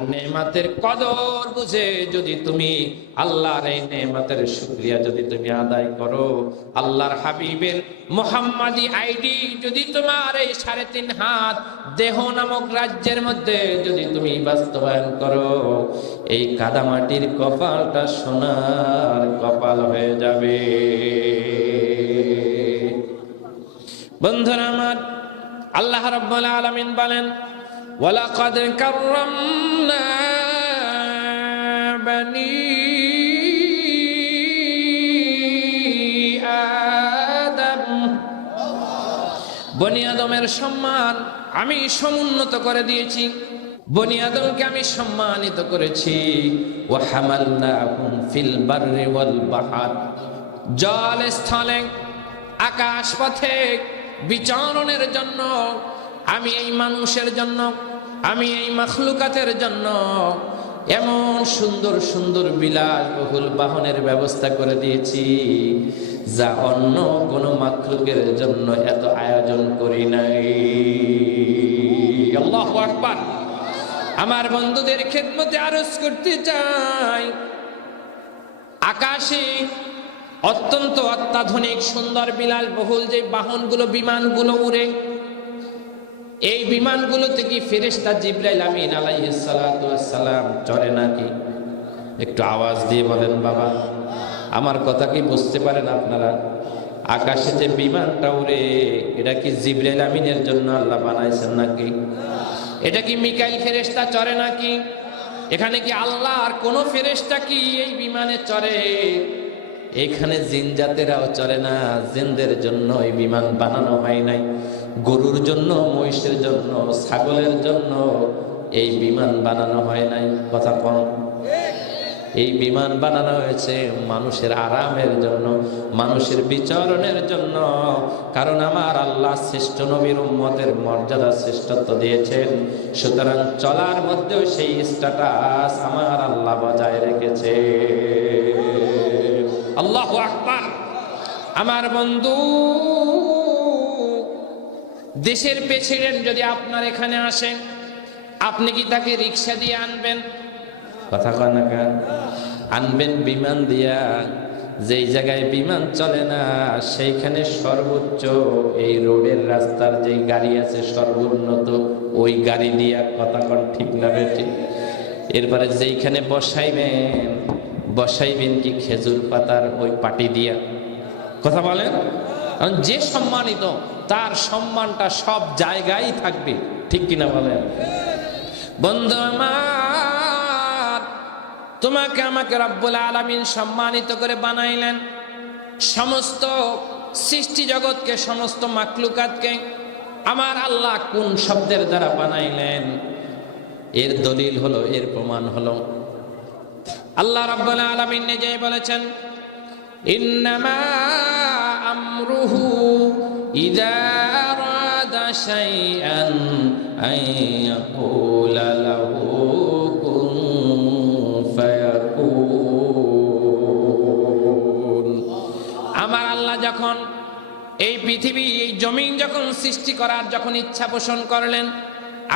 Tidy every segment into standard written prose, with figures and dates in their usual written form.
নেমাতের কদর বুঝে যদি তুমি আল্লাহর এই নেমাতের শুকরিয়া যদি তুমি আদায় করো, আল্লাহর হাবিবের মুহাম্মাদি আইডি যদি তোমার এই 3.5 হাত দেহ নামক রাজ্যের মধ্যে যদি তুমি বাস্তবায়ন করো, এই কাদামাটির কপালটা সোনার কপাল হয়ে যাবে। বন্ধুরা আমার, আল্লাহ রাব্বুল আলামিন বলেন, ওয়ালাকাদ কাররামনা বানি আদম, বনি আদমের সম্মান আমি সমুন্নত করে দিয়েছি, বনি আদমকে আমি সম্মানিত করেছি। ওয়া হামালনাহুম ফিল বাররি ওয়াল বাহর, জল স্থলে আকাশ পথে বিচরণের জন্য আমি এই মানুষের জন্য, আমি এই মাখলুকাতের জন্য এমন সুন্দর সুন্দর বিলাসবহুল বাহনের ব্যবস্থা করে দিয়েছি, যা অন্য কোনো মাখলুকের জন্য এত আয়োজন করি নাই। আল্লাহু আকবার। আমার বন্ধুদের খেদমতে আরজ করতে চাই, আকাশে অত্যন্ত অত্যাধুনিক সুন্দর বিলাসবহুল যে বাহনগুলো, বিমানগুলো উড়ে, এই বিমানগুলোতে কি ফেরেশতা জিবরাইল আমিন আলাইহিস সালাতু ওয়াস সালাম চড়ে নাকি? একটু আওয়াজ দিয়ে বলেন বাবা, আমার কথা কি বুঝতে পারেন আপনারা? আকাশে যে বিমানটা উড়ে, এটা কি জিবরাইল আমিনের জন্য আল্লাহ বানাইছেন নাকি? এটা কি মিকাইল ফেরেশতা চড়ে নাকি? এখানে কি আল্লাহর কোন ফেরেশতা কি এই বিমানে চড়ে? এখানে জিন জাতেরাও চলে না, জিনদের জন্য এই বিমান বানানো হয় নাই। গরুর জন্য, মহিষের জন্য, ছাগলের জন্য এই বিমান বানানো হয় নাই। কথা কম। এই বিমান বানানো হয়েছে মানুষের আরামের জন্য, মানুষের বিচরণের জন্য। কারণ আমার আল্লাহ শ্রেষ্ঠ নবীর উম্মতের মর্যাদা শ্রেষ্ঠত্ব দিয়েছেন, সুতরাং চলার মধ্যেও সেই স্ট্যাটাস আমার আল্লাহ বজায় রেখেছে। আল্লাহু আকবার। আমার বন্ধু, দেশের প্রেসিডেন্ট যদি আপনার এখানে আসেন, আপনি কি তাকে রিক্সা দিয়ে আনবেন? কথা কয় না কেন? আনবেন বিমান দিয়া। যেই জায়গায় বিমান চলে না সেইখানে সর্বোচ্চ এই রোডের রাস্তার যেই গাড়ি আছে সর্বোন্নত ওই গাড়ি দিয়া। কথা কন ঠিক না বেঠিক? এরপরে যেইখানে বসাইবেন কি খেজুর পাতার ওই পাটি দিয়া। কথা বলেন? কারণ যে সম্মানিত তার সম্মানটা সব জায়গায় থাকবে, ঠিক কিনা বলেন? বন্ধু আমার, তোমাকে আমাকে রব্বুল আলামিন সম্মানিত করে বানাইলেন। সমস্ত সৃষ্টি জগৎকে, সমস্ত মাখলুকাতকে আমার আল্লাহ কোন শব্দের দ্বারা বানাইলেন? এর দলিল হলো, এর প্রমাণ হলো আল্লাহ রাব্বুল আলামিন নিজেই বলেছেন, ইন্নামা আমরুহু ইযা আরাদা শাইআন আইয়াকুলা লাহু কুন ফায়াকুন। আমার আল্লাহ যখন এই পৃথিবী, এই জমিন যখন সৃষ্টি করার যখন ইচ্ছা পোষণ করলেন,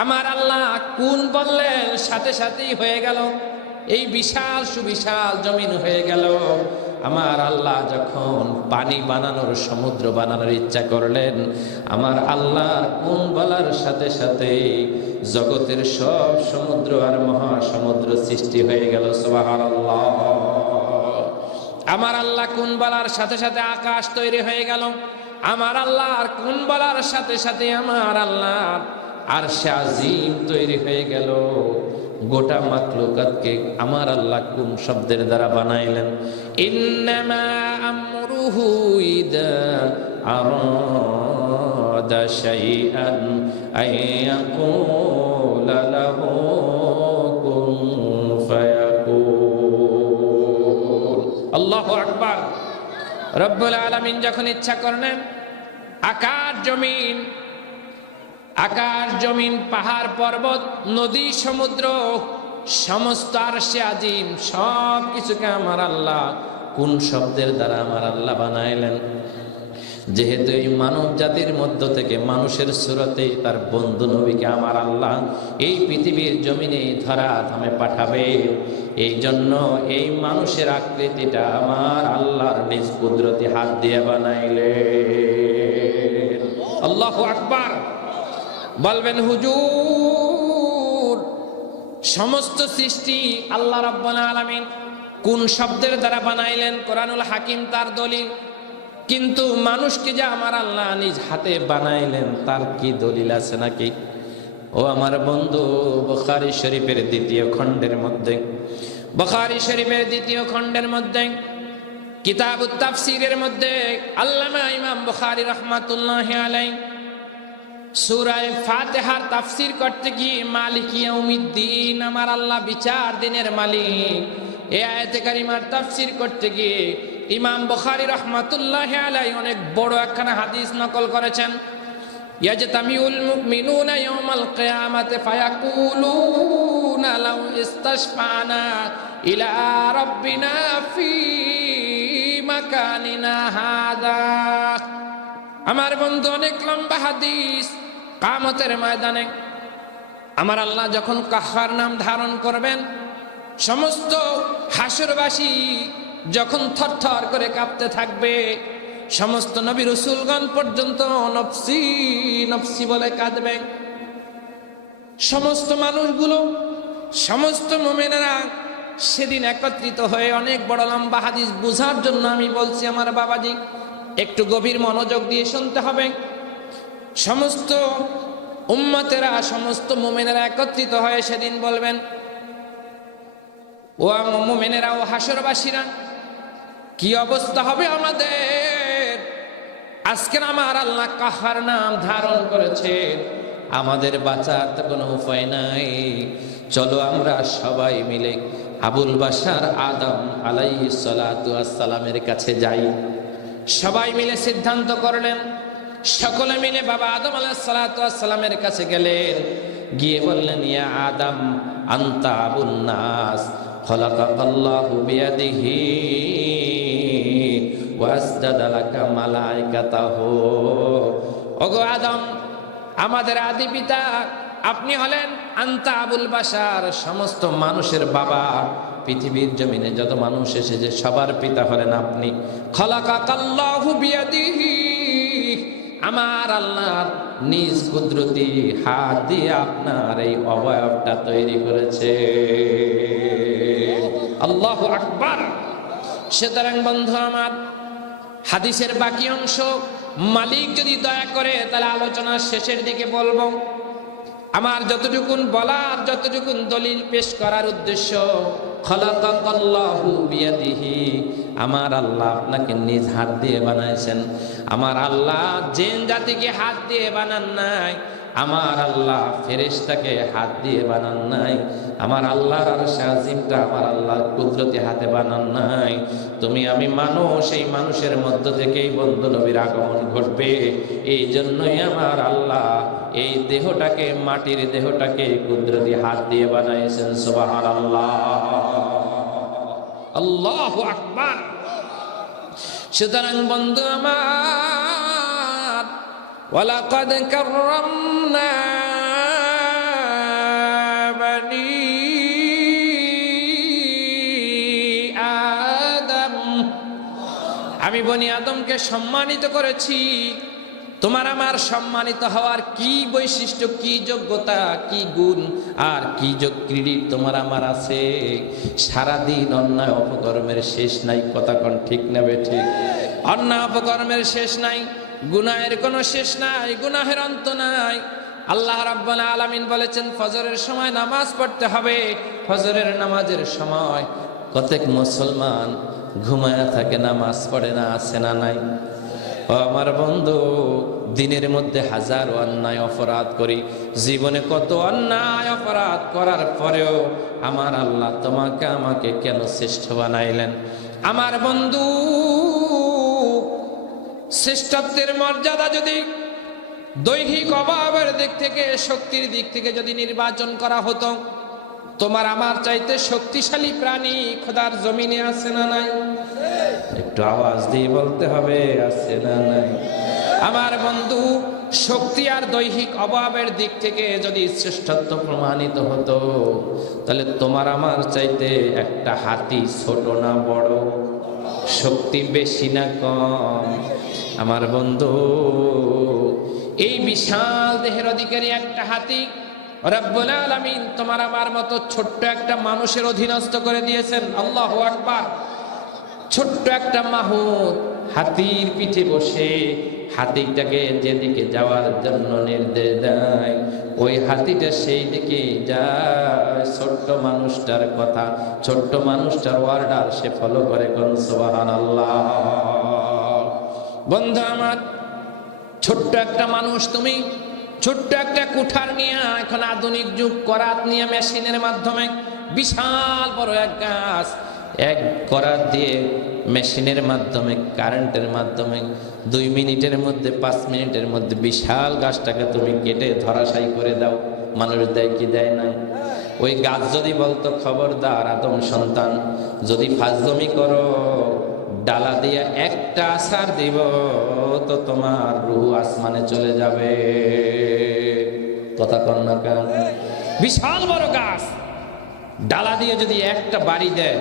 আমার আল্লাহ কুন বললেন, সাথে সাথেই হয়ে গেল। এই বিশাল সুবিশাল জমিন হয়ে গেল। আমার আল্লাহ যখন পানি বানানোর, সমুদ্র বানানোর ইচ্ছা করলেন, আমার আল্লাহর কোন বলার সাথে সাথে জগতের সব সমুদ্র আর মহাসমুদ্র সৃষ্টি হয়ে গেল। সুবহানাল্লাহ। আমার আল্লাহ কোন বলার সাথে সাথে আকাশ তৈরি হয়ে গেল। আমার আল্লাহর কোন বলার সাথে সাথে আমার আল্লাহ আরশে আজিম তৈরি হয়ে গেল। গোটা মাখলুকাতকে আমার আল্লাহ কোন শব্দের দ্বারা বানাইলেন? ইন্নামা আমরুহু ইযা আরাদা শাইআন আইয়াকুলা লাহু কুন ফায়াকুন। আল্লাহু আকবার। রব্বুল আলামিন যখন ইচ্ছা করলেন, আকাশ জমিন পাহাড় পর্বত নদী সমুদ্র সমস্ত আরশে আজিম সব কিছুকে আমার আল্লাহ কোন শব্দের দ্বারা আমার আল্লাহ বানাইলেন? যেহেতু এই মানব জাতির মধ্য থেকে মানুষের সুরতে তার বন্ধু নবীকে আমার আল্লাহ এই পৃথিবীর জমিনে ধরা ধামে পাঠাবে, এই জন্য এই মানুষের আকৃতিটা আমার আল্লাহর নিজ কুদরতি হাত দিয়ে বানাইলে। আল্লাহু আকবার। বলবেন হুজুর, সমস্ত সৃষ্টি আল্লাহ রাব্বুল আলামিন কোন শব্দের দ্বারা বানাইলেন? কোরআনুল হাকিম তার দলিল, কিন্তু মানুষকে যে আমার আল্লাহ নিজ হাতে বানাইলেন তার কি দলিল আছে নাকি? ও আমার বন্ধু, বুখারী শরীফের দ্বিতীয় খণ্ডের মধ্যে, বুখারী শরীফের দ্বিতীয় খণ্ডের মধ্যে কিতাবুত তাফসীরের মধ্যে আল্লামা ইমাম বুখারী রাহমাতুল্লাহি আলাইহি সূরা ফাতিহার তাফসীর করতে গিয়ে মালিক ইয়াউমিদ্দিন, আমার আল্লাহ বিচার দিনের মালিক, এই আয়াতে কারিমার তাফসীর করতে গিয়ে ইমাম বুখারী রাহমাতুল্লাহি আলাইহি অনেক বড় একখানা হাদিস নকল করেছেন। ইয়াজতামিউল মুমিনুনা ইয়াউমাল কিয়ামাতি ফায়াকুলুনা লাউ ইস্তাশফানা ইলা রাব্বিনা ফি মাকানিনা হাদা। আমার বন্ধু, অনেক লম্বা হাদিস। কিয়ামতের ময়দানে আমার আল্লাহ যখন কাহ্হার নাম ধারণ করবেন, সমস্ত হাসরবাসী যখন থরথর করে কাঁপতে থাকবে, সমস্ত নবী রাসূলগণ পর্যন্ত নফসি নফসি বলে কাঁদবে। সমস্ত মানুষগুলো, সমস্ত মুমিনেরা সেদিন একত্রিত হয়ে, অনেক বড় লম্বা হাদিস, বোঝার জন্য আমি বলছি আমার বাবাজি, একটু গভীর মনোযোগ দিয়ে শুনতে হবে। সমস্ত উম্মতেরা, সমস্ত মুমিনেরা একত্রিত হয়ে সেদিন বলবেন, ও মুমিনেরা, ও হাসরবাসীরা, কি অবস্থা হবে আমাদের? আজকে আমার আল্লাহ কাহ্হার নাম ধারণ করেছে, আমাদের বাঁচার তো কোনো উপায় নাই। চলো আমরা সবাই মিলে আবুল বাশার আদম আলাইহিস সালাতু ওয়াস সালামের কাছে যাই। সবাই মিলে সিদ্ধান্ত করলেন, সকলে মিলে বাবা আদম আলাইহিস সালাতু ওয়াস সালামের কাছে গেলেন, গিয়ে বললেন, ইয়া আদম আনতা আবুন নাস খলাকাকাল্লাহু বিয়াদিহি ওয়াসজাদা লাকা মালাইকাতাহু। ওগো আদম, আমাদের আদি পিতা, আপনি হলেন আনতা আবুল বাশার, সমস্ত মানুষের বাবা। পৃথিবীর জমিনে যত মানুষ এসেছে সবার পিতা হলেন আপনি। খলাকাকাল্লাহু বিয়াদিহি, আমার আল্লাহর নিজ কুদরতি হাত দিয়ে আপনার এই অবয়বটা তৈরি করেছে। আল্লাহু আকবার। সুতরাং বন্ধু আমার, হাদিসের বাকি অংশ মালিক যদি দয়া করে তাহলে আলোচনার শেষের দিকে বলবো। আমার যতটুকুন বলার, যতটুকুন দলিল পেশ করার উদ্দেশ্য, খলাকাকাল্লাহু বিয়াদিহি, আমার আল্লাহ আপনাকে নিজ হাত দিয়ে বানাইছেন। আমার আল্লাহ জিন জাতিকে হাত দিয়ে বানান নাই, আমার আল্লাহ ফেরেশতাকে হাত দিয়ে বানান নাই, আমার আল্লাহর আরশ আজিমটা আমার আল্লাহর কুদরতি হাতে বানান নাই। তুমি আমি মানুষ, এই মানুষের মধ্য থেকেই বন্ধু নবীর আগমন ঘটবে। এই জন্যই আমার আল্লাহ এই দেহটাকে, মাটির দেহটাকে কুদরতি হাত দিয়ে বানাইছেন। সুবহানাল্লাহ, আল্লাহু আকবার। সুতরাং বন্ধু আমার, ওয়ালাকাদ কাররামনা বানি আদম, আমি বনি আদমকে সম্মানিত করেছি। তোমার আমার সম্মানিত হওয়ার কি বৈশিষ্ট্য, কি যোগ্যতা, কি গুণ আর কি ক্রেডিট তোমার আমার আছে? সারাদিন অন্যায় অপকর্মের শেষ নাই। কথা কোন ঠিক নেবে? ঠিক। অন্যায় অপকর্মের শেষ নাই, গুনাহের কোনো শেষ নাই, গুনাহের অন্ত নাই। আল্লাহ রাব্বুল আলামিন বলেছেন, ফজরের সময় নামাজ পড়তে হবে। ফজরের নামাজের সময় কতক মুসলমান ঘুমায়া থাকে, নামাজ পড়ে না, আছে না নাই? ও আমার বন্ধু, দিনের মধ্যে হাজার অন্যায় অপরাধ করি, জীবনে কত অন্যায় অপরাধ করার পরেও আমার আল্লাহ তোমাকে আমাকে কেন শ্রেষ্ঠ বানাইলেন? আমার বন্ধু, শ্রেষ্ঠত্বের মর্যাদা যদি দৈহিক অভাবের দিক থেকে, শক্তির দিক থেকে যদি নির্বাচন করা হতো, তোমার আমার চাইতে শক্তিশালী প্রাণী খোদার জমিনে আছে না নাই? একটু আওয়াজ দিয়ে বলতে হবে, আছে না নাই? আমার বন্ধু, শক্তি আর দৈহিক অভাবের দিক থেকে যদি শ্রেষ্ঠত্ব প্রমাণিত হতো, তাহলে তোমার আমার চাইতে একটা হাতি ছোট না বড়? শক্তি বেশি না কম? আমার বন্ধু, এই বিশাল দেহের অধিকারী একটা হাতি রব্বুল আলামিন তোমার আমার মতো ছোট্ট একটা মানুষের অধীনস্থ করে দিয়েছেন। আল্লাহু আকবার। ছোট্ট একটা মাহুত হাতির পিঠে বসে হাতিটাকে যেদিকে যাওয়ার জন্য নির্দেশ দেয়, ওই হাতিটা সেই দিকে যায়। ছোট্ট মানুষটার কথা, ছোট্ট মানুষটার অর্ডার সে ফলো করে। কোন সুবহানাল্লাহ। বন্ধু আমার, ছোট্ট একটা মানুষ তুমি, ছোট্ট একটা কুঠার নিয়ে, এখন আধুনিক যুগ করাত নিয়ে মেশিনের মাধ্যমে বিশাল বড় এক গাছ, এক করাত দিয়ে মেশিনের মাধ্যমে, কারেন্টের মাধ্যমে 2 মিনিটের মধ্যে 5 মিনিটের মধ্যে বিশাল গাছটাকে তুমি কেটে ধরাশায়ী করে দাও। মানুষ দেয় কি দেয় না? ওই গাছ যদি বলতো, খবরদার আদম সন্তান, যদি ফাজলামি করো, ডালা দিয়ে একটা আছাড় দিব তো তোমার রূহ আসমানে চলে যাবে। কথা কন না কেন? বিশাল বড় গাছ, ডালা দিয়ে যদি একটা বাড়ি দেয়,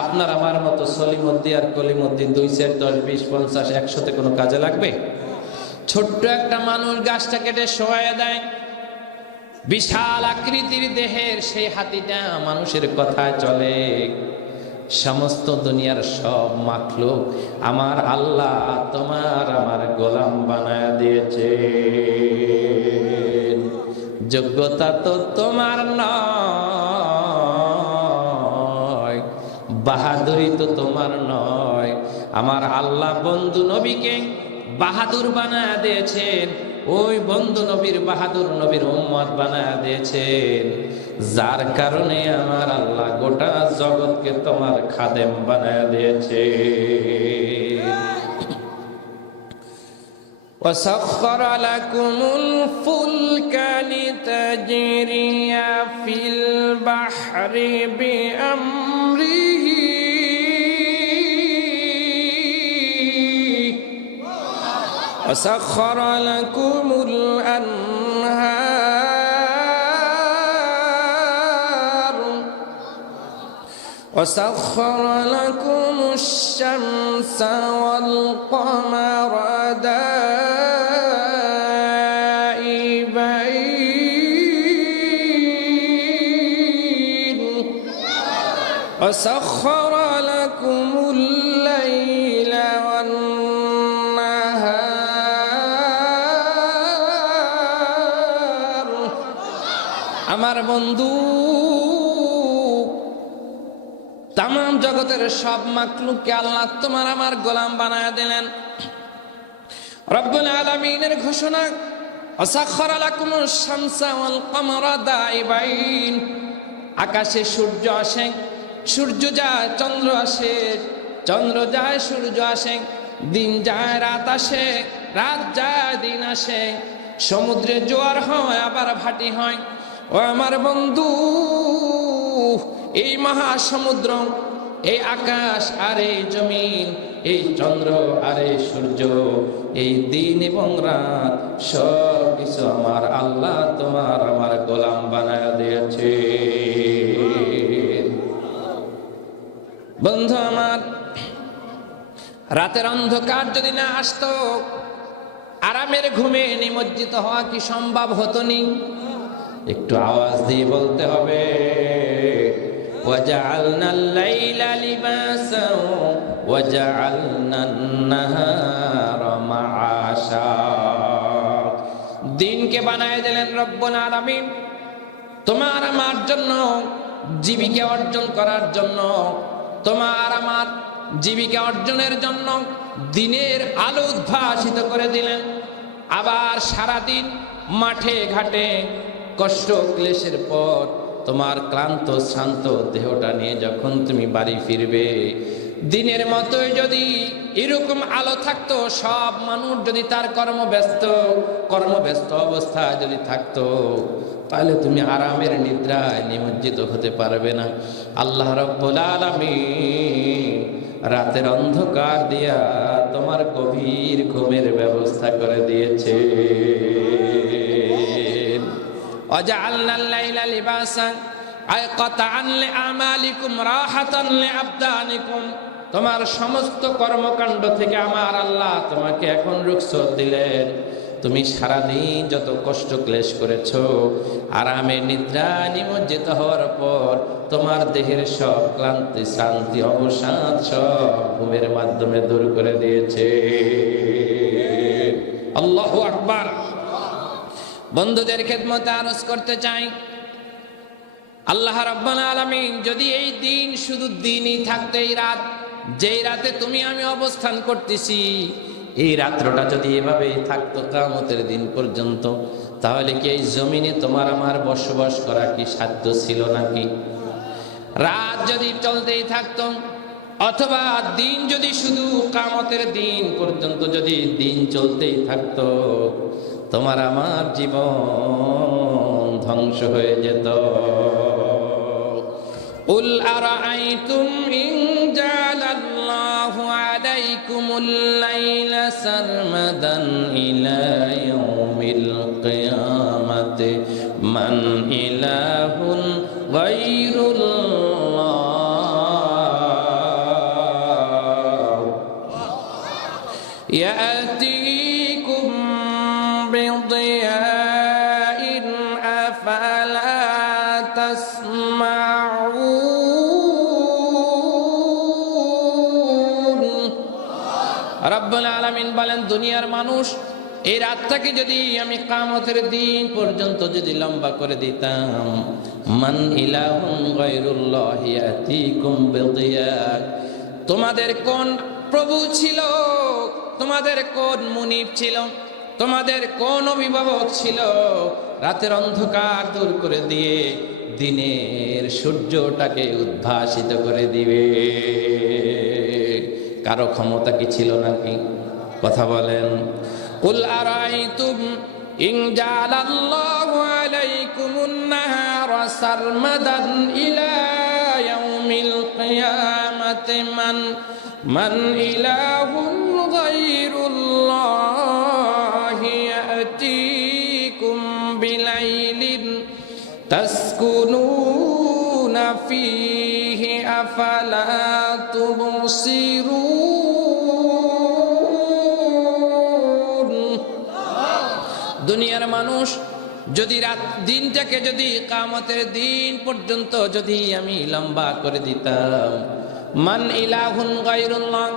আপনার আমার মতো সলিমদ্দি আর কলিমদ্দি 2, 4, 10, 20, 50, 100তে কোনো কাজে লাগবে? ছোট্ট একটা মানুষ গাছটা কেটে শোয়া দেয়। বিশাল আকৃতির দেহের সেই হাতিটা মানুষের কথায় চলে। সমস্ত দুনিয়ার সব মাখলুক আমার আল্লাহ তোমার আমার গোলাম বানায় দিয়েছে। যোগ্যতা তো তোমার নয়, বাহাদুরি তো তোমার নয়। আমার আল্লাহ বন্ধু নবীকে বাহাদুর বানায় দিয়েছেন। ওই বন্ধু নবীর বাহাদুর নবীর উম্মত বানায় দিয়েছেন, যার কারণে আমার আল্লাহ গোটা জগৎকে তোমার খাদেম বানায় দিয়েছে। وسخر لكم الفلك لتجري في البحر بأمره وسخر لكم الأنهار وسخر لكم الشمس والقمر دائبين وسخر لكم الليل والنهار আমার বন্ধু, তাম জগতের সব মাখলুককে আল্লাহ তোমার আমার গোলাম বানায় দিলেন। রব্বুল আলামিনের ঘোষণা, ওয়াসাখখারা লাকুমুশ শামসা ওয়াল কমারা দাইবাইন। আকাশে সূর্য আসে, সূর্য যায়, চন্দ্র আসে, চন্দ্র যায়, সূর্য আসে, দিন যায়, রাত আসে, রাত যায়, দিন আসে। সমুদ্রে জোয়ার হয়, আবার ভাটি হয়। ও আমার বন্ধু, এই মহাসমুদ্র, এই আকাশ আর এই জমিন, এই চন্দ্র আর এই সূর্য, এই দিন এবং রাত, সব কিছু আমার আল্লাহ তোমার আমার গোলাম বানায় দিয়েছে। বন্ধু আমার, রাতের অন্ধকার যদি না আসতো, আরামের ঘুমে নিমজ্জিত হওয়া কি সম্ভব হতো নি? একটু আওয়াজ দিয়ে বলতে হবে, وَجَعَلْنَا اللَّيْلَ لِبَاسًا وَجَعَلْنَا النَّهَارَ مَعَاشًا। দিনকে বানায় দিলেন রব্বুল আলামিন তোমার আমার জন্য, জীবিকা অর্জন করার জন্য, তোমার আমার জীবিকা অর্জনের জন্য দিনের আলো উদ্ভাসিত করে দিলেন। আবার সারাদিন মাঠে ঘাটে কষ্ট ক্লেশের পর তোমার ক্লান্ত শ্রান্ত দেহটা নিয়ে যখন তুমি বাড়ি ফিরবে, দিনের মতোই যদি এরকম আলো থাকতো, সব মানুষ যদি তার কর্মব্যস্ত অবস্থায় যদি থাকতো, তাহলে তুমি আরামের নিদ্রায় নিমজ্জিত হতে পারবে না। আল্লাহ রাব্বুল আলামিন রাতের অন্ধকার দিয়া তোমার গভীর ঘুমের ব্যবস্থা করে দিয়েছে। ওয়াজআলনাল লাইলা লিবাসান আই কাতাআন লিআমালিকুম রাহাতান লিআবদানিকুম, তোমার সমস্ত কর্মকাণ্ড থেকে আমার আল্লাহ তোমাকে এখন রুখসত দিলেন। তুমি সারাদিন যত কষ্ট ক্লেশ করেছো, আরামে নিদ্রা নিমজ্জিত হওয়ার পর তোমার দেহের সব ক্লান্তি শ্রান্তি অবসাদ সব ঘুমের মাধ্যমে দূর করে দিয়েছে। আল্লাহু আকবার। বন্ধুদের খেদমতে আরজ করতে চাই, আল্লাহ রাব্বুল আলামিন যদি এই দিন শুধু দিনই থাকতো, এই রাত যেই রাতে তুমি আমি অবস্থান করতেছি, এই রাত্রটা যদি এভাবেই থাকতো কিয়ামতের দিন পর্যন্ত, তাহলে কি এই জমিনে তোমার আমার বসবাস করা কি সাধ্য ছিল নাকি? রাত যদি চলতেই থাকতো, অথবা দিন যদি শুধু কিয়ামতের দিন পর্যন্ত যদি দিন চলতেই থাকতো, তোমার আমার জীবন ধ্বংস হয়ে যেত। উল আরাআইতুম ইন জালাল্লাহু আলাইকুমুল লাইলা সারমাদান ইলা ইয়াউমিল কিয়ামাতি মান ইলাহুন গায়রুল্লাহ ইয়াতিকুম বিদিয়াইন আফালা তাসমাউন। রব্বুল আলামিন বলেন, দুনিয়ার মানুষ এই রাতটাকে যদি আমি কিয়ামতের দিন পর্যন্ত যদি লম্বা করে দিতাম, মান ইলাহুন গায়রুল্লাহ ইয়াতিকুম বিদিয়া, তোমাদের কোন প্রভু ছিল, তোমাদের কোন মুনিব ছিল, তোমাদের কোন অভিভাবক ছিল রাতের অন্ধকার দূর করে দিয়ে দিনের সূর্যটাকে উদ্ভাসিত করে দিবে? কারো ক্ষমতা কি ছিল নাকি? কথা বলেন। কুল আরাইতুম ইন জালাল্লাহু আলাইকুমুন নাহারা সারমাদান ইলা ইয়াউমিল কিয়ামাতি মান ইলাহুন গায়রুল্লাহি ইয়াতিকুম বিলাইলিন তাসকুনুনা ফীহি আফালা তুবসিরুন। দুনিয়ার মানুষ যদি রাত দিনটাকে যদি কিয়ামতের দিন পর্যন্ত যদি আমি লম্বা করে দিতাম, মান ইলাহুন গায়রুল্লাহ,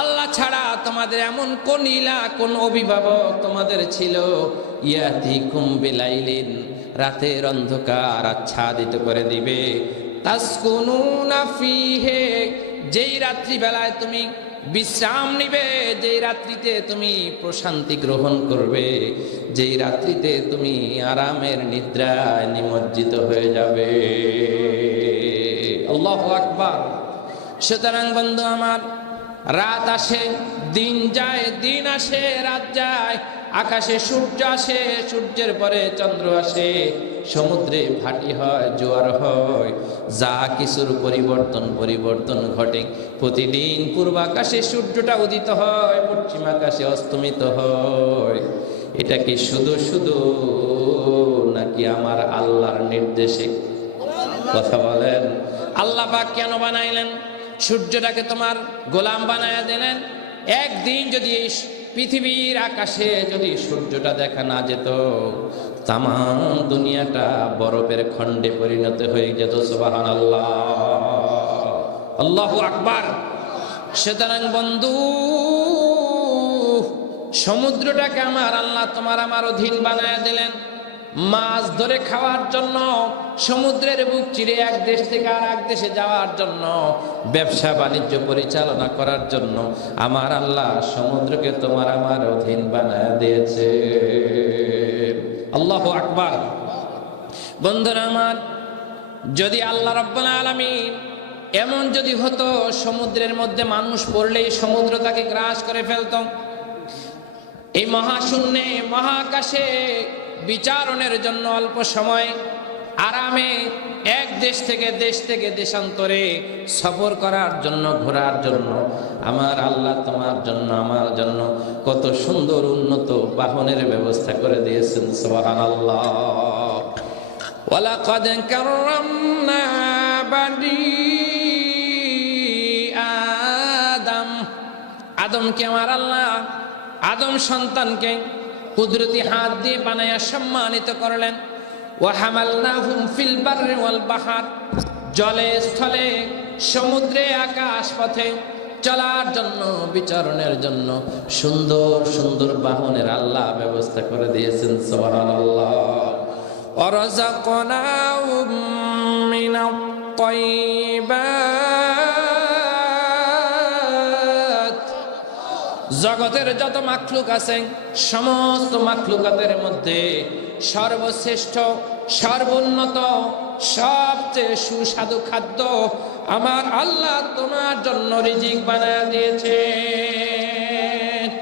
আল্লাহ ছাড়া তোমাদের এমন কোন ইলাহ কোন অভিভাবক তোমাদের ছিল, ইয়াতিকুম বিলাইলিন, রাতের অন্ধকার আচ্ছাদিত করে দিবে, তাসকুনুনা ফীহি, যেই রাত্রি বেলায় তুমি বিশ্রাম নিবে, যেই রাত্রিতে তুমি প্রশান্তি গ্রহণ করবে, যেই রাত্রিতে তুমি আরামের নিদ্রায় নিমজ্জিত হয়ে যাবে। আল্লাহু আকবার। সুতরাং বন্ধু আমার, রাত আসে দিন যায়, দিন আসে রাত যায়, আকাশে সূর্য আসে, সূর্যের পরে চন্দ্র আসে, সমুদ্রে ভাটি হয়, জোয়ার হয়, যা কিছুর পরিবর্তন ঘটে। প্রতিদিন পূর্ব আকাশে সূর্যটা উদিত হয়, পশ্চিম আকাশে অস্তমিত হয়। এটা কি শুধু শুধু নাকি আমার আল্লাহর নির্দেশে? কথা বলেন। আল্লাহ পাক কেন বানাইলেন? সূর্যটাকে তোমার গোলাম বানায়া দিলেন। একদিন যদি এই পৃথিবীর আকাশে যদি সূর্যটা দেখা না যেত, তামাম দুনিয়াটা বরফের খণ্ডে পরিণত হয়ে যেত। সুবহানাল্লাহ, আল্লাহু আকবার। সুতরাং বন্ধু, সমুদ্রটাকে আমার আল্লাহ তোমার আমার অধীন বানায়া দিলেন মাছ ধরে খাওয়ার জন্য, সমুদ্রের বুক চিরে এক দেশ থেকে আর এক দেশে যাওয়ার জন্য, ব্যবসা বাণিজ্য পরিচালনা করার জন্য আমার আল্লাহ সমুদ্রকে তোমার আমার অধীন বানায় দিয়েছে। আল্লাহু আকবার। বন্ধুরা আমার, যদি আল্লাহ রাব্বুল আলামিন এমন যদি হতো সমুদ্রের মধ্যে মানুষ পড়লেই সমুদ্র তাকে গ্রাস করে ফেলত, এই মহাশূন্যে মহাকাশে বিচারণের জন্য অল্প সময় আরামে এক দেশ থেকে দেশান্তরে সফর করার জন্য, ঘোরার জন্য আমার আল্লাহ তোমার জন্য আমার জন্য কত সুন্দর উন্নত বাহনের ব্যবস্থা করে দিয়েছেন। সুবহানাল্লাহ। ওয়ালাকাদ কাররামনা বানি আদম, আদমকে আমার আল্লাহ, আদম সন্তানকে কুদরতি হাত দিয়ে বানায়া সম্মানিত করলেন। ওয়া হামালনাহুম ফিল বাররি ওয়াল বাহর, জলে স্থলে সমুদ্রে আকাশ পথে চলার জন্য, বিচারণের জন্য সুন্দর সুন্দর বাহনের আল্লাহ ব্যবস্থা করে দিয়েছেন। সুবহানাল্লাহ। ওয়া রাযাকনাহুম মিনাত তাইয়্যিবাত, জগতের যত মাখলুক আছে সমস্ত মাখলুকাতের মধ্যে সর্বশ্রেষ্ঠ, সর্বোন্নত, সবচেয়ে সুস্বাদু খাদ্য আমার আল্লাহ তোমার জন্য রিজিক বানায় দিয়েছে।